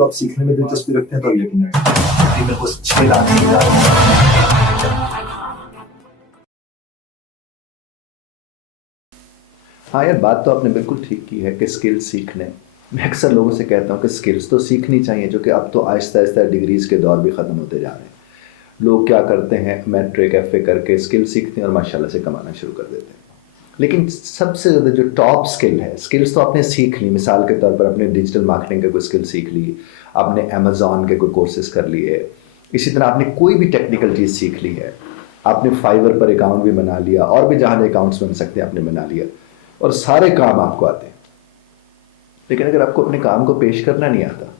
तो आप सीखने में दिलचस्पी रखते हैं तो यकीन है मेरे को 6 लाख मिल जाए। हाँ यार, बात तो आपने बिल्कुल ठीक की है कि स्किल्स सीखने, मैं अक्सर लोगों से कहता हूँ कि स्किल्स तो सीखनी चाहिए, जो कि अब तो आहिस्ता आहिस्ता डिग्रीज़ के दौर भी ख़त्म होते जा रहे हैं। लोग क्या करते हैं, मैट्रिक FA करके स्किल सीखते हैं और माशाल्लाह से कमाना शुरू कर देते हैं। लेकिन सबसे ज़्यादा जो टॉप स्किल है, स्किल्स तो आपने सीख ली, मिसाल के तौर पर आपने डिजिटल मार्केटिंग के कोई स्किल सीख ली, आपने अमेज़ॉन के कोई कोर्सेज कर लिए, इसी तरह आपने कोई भी टेक्निकल चीज़ सीख ली है, आपने फाइवर पर अकाउंट भी बना लिया, और भी जहाँ अकाउंट्स बन सकते हैं आपने बना लिया, और सारे काम आपको आते हैं। लेकिन अगर आपको अपने काम को पेश करना नहीं आता,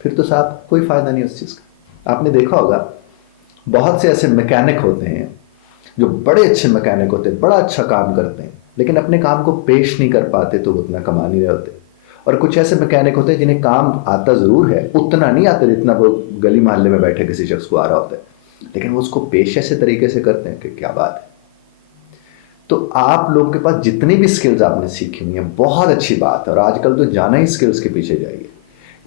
फिर तो साहब कोई फ़ायदा नहीं उस चीज़ का। आपने देखा होगा बहुत से ऐसे मैकेनिक होते हैं जो बड़े अच्छे मैकेनिक होते हैं, बड़ा अच्छा काम करते हैं, लेकिन अपने काम को पेश नहीं कर पाते तो वो उतना कमा नहीं रहे होते। और कुछ ऐसे मैकेनिक होते हैं जिन्हें काम आता ज़रूर है, उतना नहीं आता जितना वो गली मोहल्ले में बैठे किसी शख्स को आ रहा होता है, लेकिन वो उसको पेश ऐसे तरीके से करते हैं कि क्या बात है। तो आप लोगों के पास जितनी भी स्किल्स आपने सीखी हुई हैं, बहुत अच्छी बात है, और आजकल तो जाना ही स्किल्स के पीछे जाइए।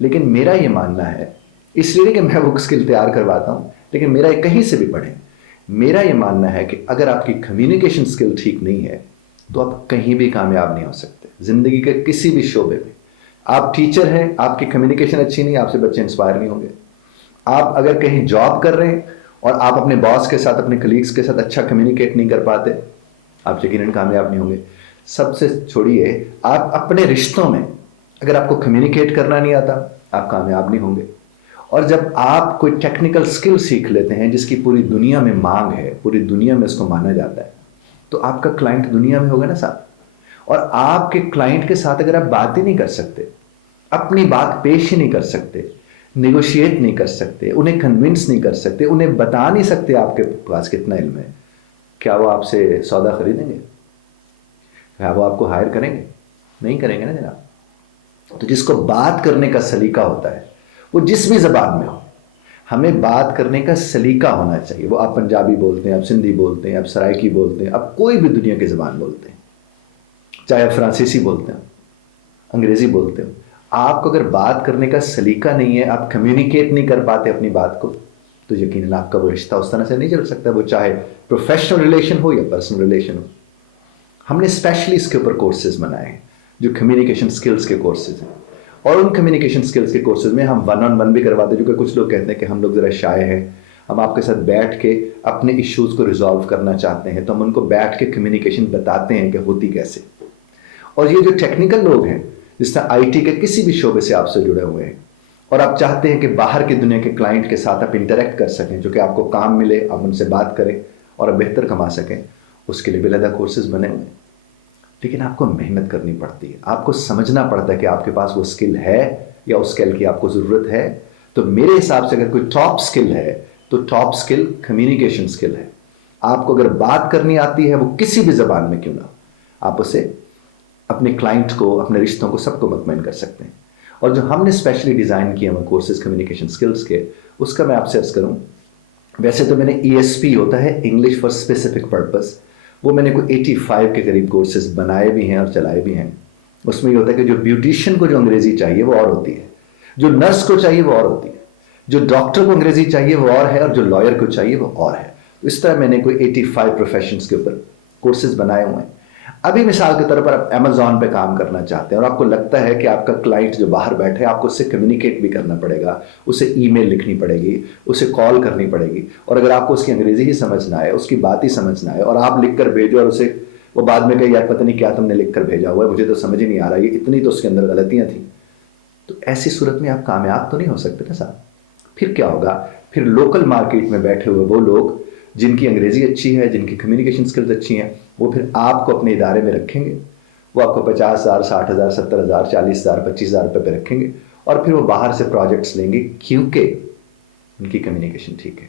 लेकिन मेरा ये मानना है, इसलिए कि मैं वो स्किल तैयार करवाता हूँ, लेकिन मेरा कहीं से भी पढ़ें, मेरा ये मानना है कि अगर आपकी कम्युनिकेशन स्किल ठीक नहीं है तो आप कहीं भी कामयाब नहीं हो सकते ज़िंदगी के किसी भी शोबे में। आप टीचर हैं, आपकी कम्युनिकेशन अच्छी नहीं, आपसे बच्चे इंस्पायर नहीं होंगे। आप अगर कहीं जॉब कर रहे हैं और आप अपने बॉस के साथ, अपने कलीग्स के साथ अच्छा कम्युनिकेट नहीं कर पाते, आप यकीनन कामयाब नहीं होंगे। सबसे छोड़िए, आप अपने रिश्तों में अगर आपको कम्युनिकेट करना नहीं आता, आप कामयाब नहीं होंगे। और जब आप कोई टेक्निकल स्किल सीख लेते हैं जिसकी पूरी दुनिया में मांग है, पूरी दुनिया में इसको माना जाता है, तो आपका क्लाइंट दुनिया में होगा ना साहब। और आपके क्लाइंट के साथ अगर आप बात ही नहीं कर सकते, अपनी बात पेश ही नहीं कर सकते, नेगोशिएट नहीं कर सकते, उन्हें कन्विंस नहीं कर सकते, उन्हें बता नहीं सकते आपके पास कितना इल्म है, क्या वो आपसे सौदा खरीदेंगे? क्या वो आपको हायर करेंगे? नहीं करेंगे ना जनाब। तो जिसको बात करने का सलीका होता है, वो जिस भी ज़बान में हो, हमें बात करने का सलीका होना चाहिए। वो आप पंजाबी बोलते हैं, आप सिंधी बोलते हैं, आप सराइकी बोलते हैं, आप कोई भी दुनिया की ज़बान बोलते हैं, चाहे आप फ्रांसीसी बोलते हैं, अंग्रेज़ी बोलते हो, आपको अगर बात करने का सलीका नहीं है, आप कम्युनिकेट नहीं कर पाते अपनी बात को, तो यकीनन आपका वो रिश्ता उस तरह से नहीं चल सकता, वो चाहे प्रोफेशनल रिलेशन हो या पर्सनल रिलेशन हो। हमने स्पेशली इसके ऊपर कोर्सेज बनाए हैं जो कम्युनिकेशन स्किल्स के कोर्सेज हैं, और उन कम्युनिकेशन स्किल्स के कोर्सेज में हम 1-on-1 भी करवाते हैं, जो कि कुछ लोग कहते हैं कि हम लोग ज़रा शाय हैं, हम आपके साथ बैठ के अपने इश्यूज़ को रिजॉल्व करना चाहते हैं, तो हम उनको बैठ के कम्युनिकेशन बताते हैं कि होती कैसे। और ये जो टेक्निकल लोग हैं, जिस तरह IT के किसी भी शोबे से आपसे जुड़े हुए हैं, और आप चाहते हैं कि बाहर की दुनिया के क्लाइंट के साथ आप इंटरेक्ट कर सकें, जो कि आपको काम मिले, आप उनसे बात करें और बेहतर कमा सकें, उसके लिए भी अलग कोर्सेज बने हुए हैं। लेकिन आपको मेहनत करनी पड़ती है, आपको समझना पड़ता है कि आपके पास वो स्किल है या उस स्किल की आपको ज़रूरत है। तो मेरे हिसाब से अगर कोई टॉप स्किल है तो टॉप स्किल कम्युनिकेशन स्किल है। आपको अगर बात करनी आती है, वो किसी भी ज़बान में क्यों ना, आप उसे अपने क्लाइंट को, अपने रिश्तों को, सबको मुतमईन कर सकते हैं। और जो हमने स्पेशली डिज़ाइन किए हैं कोर्सेज कम्युनिकेशन स्किल्स के, उसका मैं आपसे अर्ज़ करूँ, वैसे तो मैंने ESP होता है, इंग्लिश फॉर स्पेसिफिक पर्पस, वो मैंने कोई 85 के करीब कोर्सेज बनाए भी हैं और चलाए भी हैं। उसमें ये होता है कि जो ब्यूटिशियन को जो अंग्रेज़ी चाहिए वो और होती है, जो नर्स को चाहिए वो और होती है, जो डॉक्टर को अंग्रेज़ी चाहिए वो और है, और जो लॉयर को चाहिए वो और है। तो इस तरह मैंने कोई 85 प्रोफेशंस के ऊपर कोर्सेज बनाए हुए हैं। अभी मिसाल के तौर पर आप अमेज़ॉन पे काम करना चाहते हैं और आपको लगता है कि आपका क्लाइंट जो बाहर बैठे है, आपको उससे कम्युनिकेट भी करना पड़ेगा, उसे ईमेल लिखनी पड़ेगी, उसे कॉल करनी पड़ेगी, और अगर आपको उसकी अंग्रेज़ी ही समझना है, उसकी बात ही समझना है, और आप लिख कर भेजो और उसे वो बाद में कहे यार पता नहीं क्या तुमने लिख कर भेजा हुआ है, मुझे तो समझ ही नहीं आ रहा, ये इतनी तो उसके अंदर गलतियाँ थी, तो ऐसी सूरत में आप कामयाब तो नहीं हो सकते ना साहब। फिर क्या होगा, फिर लोकल मार्केट में बैठे हुए वो लोग जिनकी अंग्रेज़ी अच्छी है, जिनकी कम्युनिकेशन स्किल्स अच्छी हैं, वो फिर आपको अपने इदारे में रखेंगे, वो आपको 50,000, 60,000, 70,000, 40,000, 25,000 रुपये पे रखेंगे, और फिर वो बाहर से प्रोजेक्ट्स लेंगे क्योंकि उनकी कम्युनिकेशन ठीक है।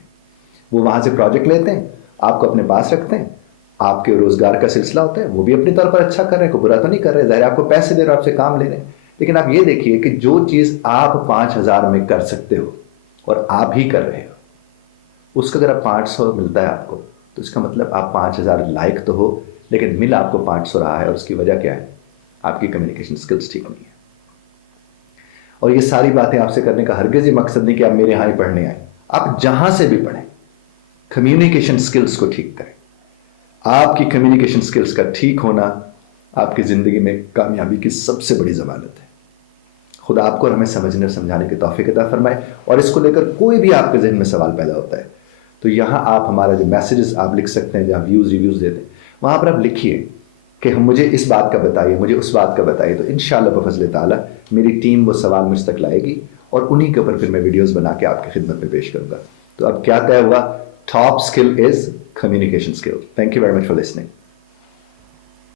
वो वहाँ से प्रोजेक्ट लेते हैं, आपको अपने पास रखते हैं, आपके रोज़गार का सिलसिला होता है, वो भी अपने तौर पर अच्छा कर रहे हैं, कोई बुरा तो नहीं कर रहे, ज़ाहिर आपको पैसे दे रहे हो, आपसे काम ले रहे हैं। लेकिन आप ये देखिए कि जो चीज़ आप 5,000 में कर सकते हो और आप ही कर रहे हो, उसका अगर आप 500 मिलता है आपको, तो इसका मतलब आप 5,000 लायक तो हो, लेकिन मिल आपको 500 रहा है, और उसकी वजह क्या है, आपकी कम्युनिकेशन स्किल्स ठीक नहीं है। اور یہ ساری باتیں آپ سے کرنے کا ہرگز یہ مقصد نہیں کہ آپ میرے یہاں ہی پڑھنے آئیں. آپ جہاں سے بھی پڑھیں کمیونیکیشن سکلز کو ٹھیک کریں. آپ کی کمیونیکیشن سکلز کا ٹھیک ہونا آپ کی زندگی میں کامیابی کی سب سے بڑی ضمانت ہے. خدا آپ کو اور ہمیں سمجھنے اور سمجھانے کی توفیق عطا فرمائے. اور اس کو لے کر کوئی بھی آپ کے ذہن میں سوال پیدا ہوتا ہے تو یہاں آپ ہمارا جو میسیجز آپ لکھ سکتے ہیں, جہاں ویوز ریویوز دیتے ہیں, وہاں پر آپ لکھیے کہ ہم مجھے اس بات کا بتائیے, مجھے اس بات کا بتائیے. تو انشاءاللہ بفضل تعالیٰ میری ٹیم وہ سوال مجھ تک لائے گی اور انہی کے اوپر پھر میں ویڈیوز بنا کے آپ کی خدمت میں پیش کروں گا. تو اب کیا طے ہوا؟ Top skill is communication skill. Thank you very much for listening.